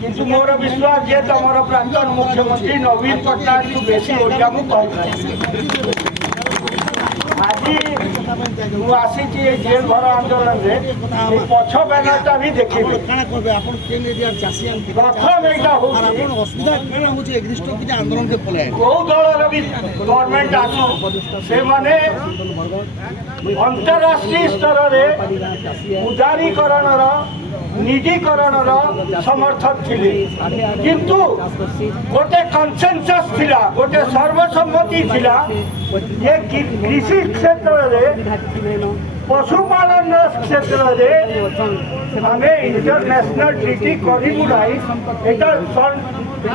किंतु मोर विश्वास जे तुम प्राक्तन मुख्यमंत्री नवीन पट्टनायक को बेसी ओडिया को आज आसी जेल भर आंदोलन रे पछ बैनरटा भी देखिए प्रथम एटा आंदोलन के पले को दलर भी गवर्नमेंट आसो से माने अंतरराष्ट्रीय स्तर रे उदारीकरण रो निजीकरण समर्थक थिले किंतु गोटे कंसेंसस थिला गोटे सर्वसम्मति थिला ये कृषि क्षेत्र रे पशुपालन क्षेत्र रे आमे इंटरनेशनल ट्रीटी करिबु नाही एटा 1992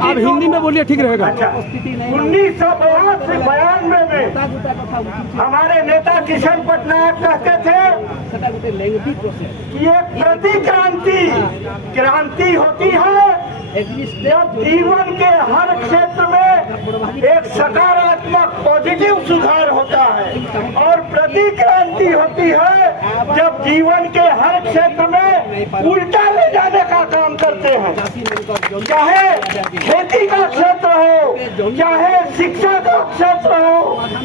आप हिंदी में बोलिए ठीक रहेगा। अच्छा 1992 में हमारे नेता किशन पटनायक कहते थे कि एक प्रतिक्रांति क्रांति होती है जब जीवन के हर क्षेत्र में एक सकारात्मक पॉजिटिव सुधार होता है और प्रतिक्रांति होती है जब जीवन के हर क्षेत्र में उल्टा ले जाने का काम करते हैं, चाहे खेती का क्षेत्र हो, चाहे शिक्षा का क्षेत्र हो,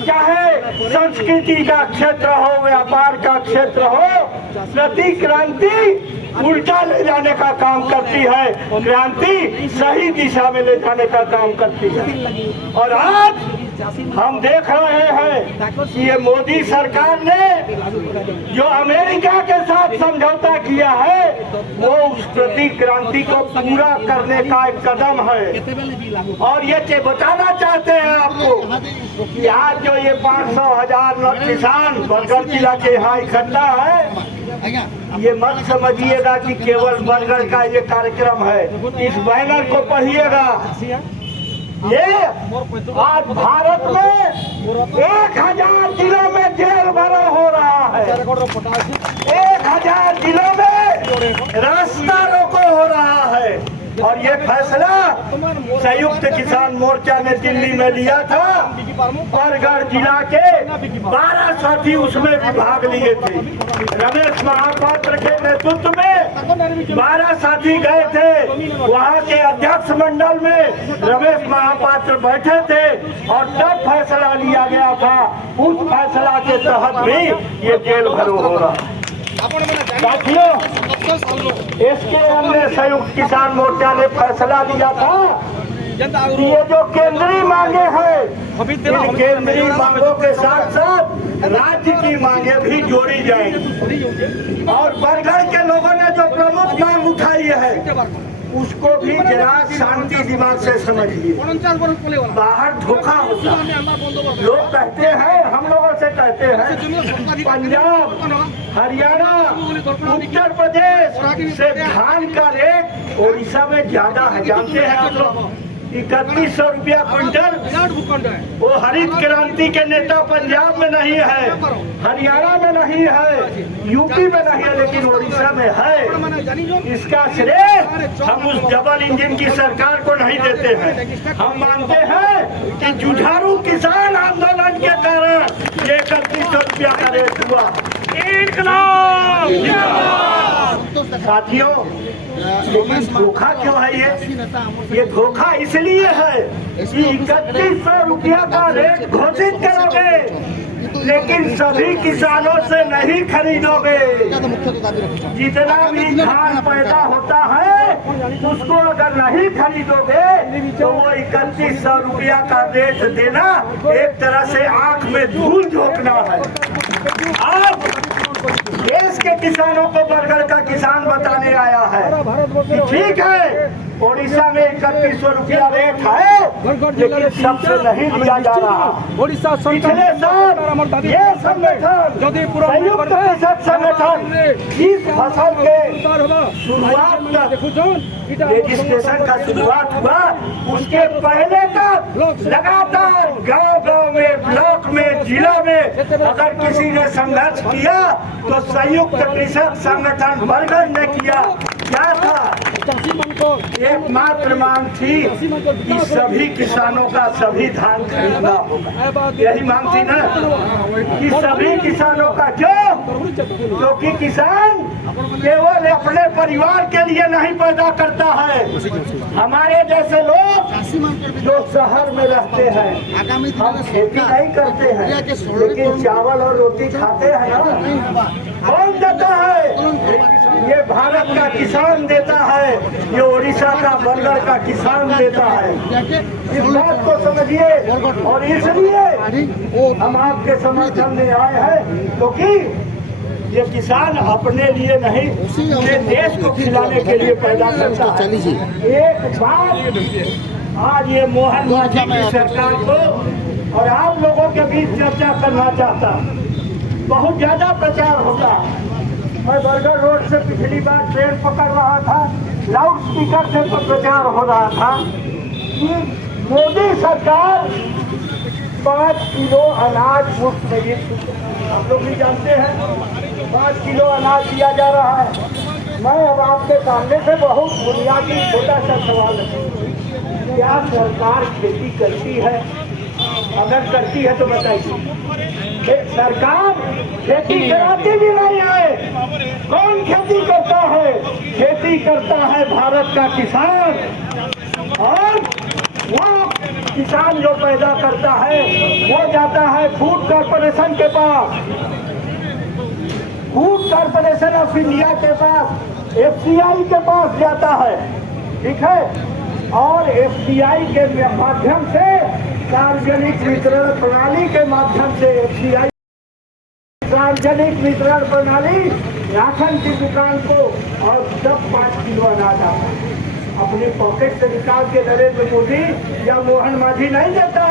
चाहे संस्कृति का क्षेत्र हो, व्यापार का क्षेत्र हो। प्रतिक्रांति उल्टा ले जाने का काम करती है, क्रांति सही दिशा में ले जाने का काम करती है। और आज हम देख रहे हैं कि ये मोदी सरकार ने जो अमेरिका के साथ समझौता किया है वो उस प्रतिक्रांति को पूरा करने का एक कदम है। और ये बताना चाहते हैं आपको कि आज जो ये 500,000 किसान बरगढ़ जिला के यहाँ इकट्ठा है, ये मत समझिएगा कि केवल बरगढ़ का ये कार्यक्रम है। इस बैनर को पढ़िएगा, ये आज भारत में 1000 जिलों में जेल भरो हो रहा है, 1000 जिलों में रास्ता रोको हो रहा है। और ये फैसला संयुक्त किसान मोर्चा ने दिल्ली में लिया था। बरगढ़ जिला के 12 साथी उसमें भी भाग लिए थे। रमेश महापात्र के नेतृत्व में 12 साथी गए थे। वहाँ के अध्यक्ष मंडल में रमेश महापात्र बैठे थे और तब फैसला लिया गया था। उस फैसला के तहत भी ये जेल भरो हो रहा है। साथियों, इसके हमने संयुक्त किसान मोर्चा ने फैसला लिया था कि ये जो केंद्रीय मांगे हैं, इन केंद्रीय मांगों के साथ साथ राज्य की मांगे भी जोड़ी जाएंगी। और बरगढ़ के लोगों ने जो प्रमुख मांग उठाई है उसको भी जरा शांति दिमाग से समझिए। बाहर धोखा होता है। लोग कहते हैं, हम लोगों से कहते हैं, पंजाब, हरियाणा, उत्तर प्रदेश से धान का रेट उड़ीसा में ज्यादा है। जानते हैं आप लोग 3100 रुपया क्विंटल। वो हरित क्रांति के नेता पंजाब में नहीं है, हरियाणा में नहीं है, यूपी में नहीं है, लेकिन उड़ीसा में है। इसका श्रेय हम उस डबल इंजन की सरकार को नहीं देते हैं। हम मानते हैं कि जुझारू किसान आंदोलन के कारण 3100 रुपया का रेट हुआ। साथियों, लेकिन धोखा क्यों है? ये धोखा इसलिए है कि 3100 रुपया का रेट घोषित करोगे लेकिन सभी किसानों से नहीं खरीदोगे। जितना भी धान पैदा होता है उसको अगर नहीं खरीदोगे तो वो 3100 रुपया का रेट देना एक तरह से आंख में धूल झोंकना है। आप देश के किसानों को बरगढ़ का किसान बताने आया है कि ठीक है ओडिशा में 3100 रुपया रेट है, लेकिन सबसे नहीं दिया जा रहा। पिछले साल ये संगठन संयुक्त कृषक संगठन इस फसल के शुरुआत रजिस्ट्रेशन का शुरुआत हुआ, उसके पहले तक लगातार गांव-गांव में, ब्लॉक में, जिला में अगर किसी ने संघर्ष किया तो संयुक्त कृषक संगठन बरगढ़ ने किया। क्या था? एकमात्र मांग थी कि सभी किसानों का सभी धान खरीदना होगा। यही मांग थी ना कि सभी किसानों का जो क्योंकि किसान केवल अपने परिवार के लिए नहीं पैदा करता है। हमारे जैसे लोग जो शहर में रहते हैं, हम खेती नहीं करते हैं, लेकिन चावल और रोटी खाते हैं ना। कौन देता है? ये भारत का किसान देता है, ये उड़ीसा का बरगढ़ का किसान देता है। इस बात को समझिए, और इसलिए हम आपके समर्थन में आए हैं, क्योंकि ये किसान अपने लिए नहीं, पूरे देश को खिलाने के लिए पैदा करता है। एक बात आज ये मोहन मांझी की सरकार को और आप लोगों के बीच चर्चा करना चाहता। बहुत ज्यादा प्रचार होता। मैं बरगढ़ रोड से पिछली बार ट्रेन पकड़ रहा था, लाउड स्पीकर से तो प्रचार हो रहा था कि मोदी सरकार 5 किलो अनाज मुफ्त में, आप लोग भी जानते हैं 5 किलो अनाज दिया जा रहा है। मैं अब आपके सामने से बहुत बुनियादी छोटा सा सवाल है, क्या सरकार खेती करती है? अगर करती है तो बताइए। सरकार खेती कराती भी नहीं है। कौन खेती करता है? खेती करता है भारत का किसान। और वो किसान जो पैदा करता है वो जाता है फूड कॉर्पोरेशन के पास, फूड कॉर्पोरेशन ऑफ इंडिया के पास, FCI के पास जाता है, ठीक है। और FCI के माध्यम से, सार्वजनिक वितरण प्रणाली के माध्यम से, FCI सार्वजनिक वितरण प्रणाली राशन की दुकान को और सब 5 किलो अनाज आता है। अपने पॉकेट से निकाल के नरेंद्र मोदी या मोहन मांझी नहीं देता।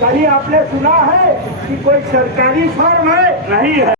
कहीं आपने सुना है कि कोई सरकारी फर्म है? नहीं है।